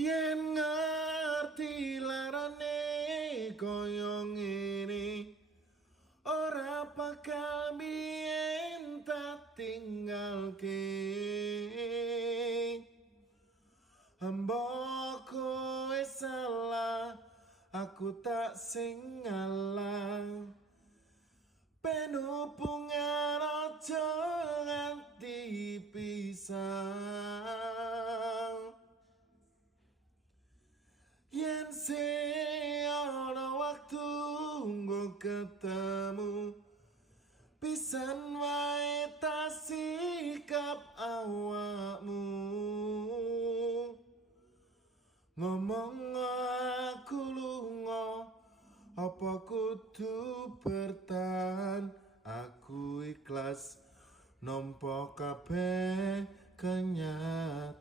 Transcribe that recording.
Yen ngerti larane koyo ngene ora bakal mien tak tinggalke. Mbok kowe salah, aku tak sing ngalah. Ben hubungan aja nganti pisah. Yen se ana waktu nggo ketemu, pisan wae tak sikap awakmu. Ngomong aku lunga, apa kudu bertahan? Aku ikhlas nampa kabeh kenyataan.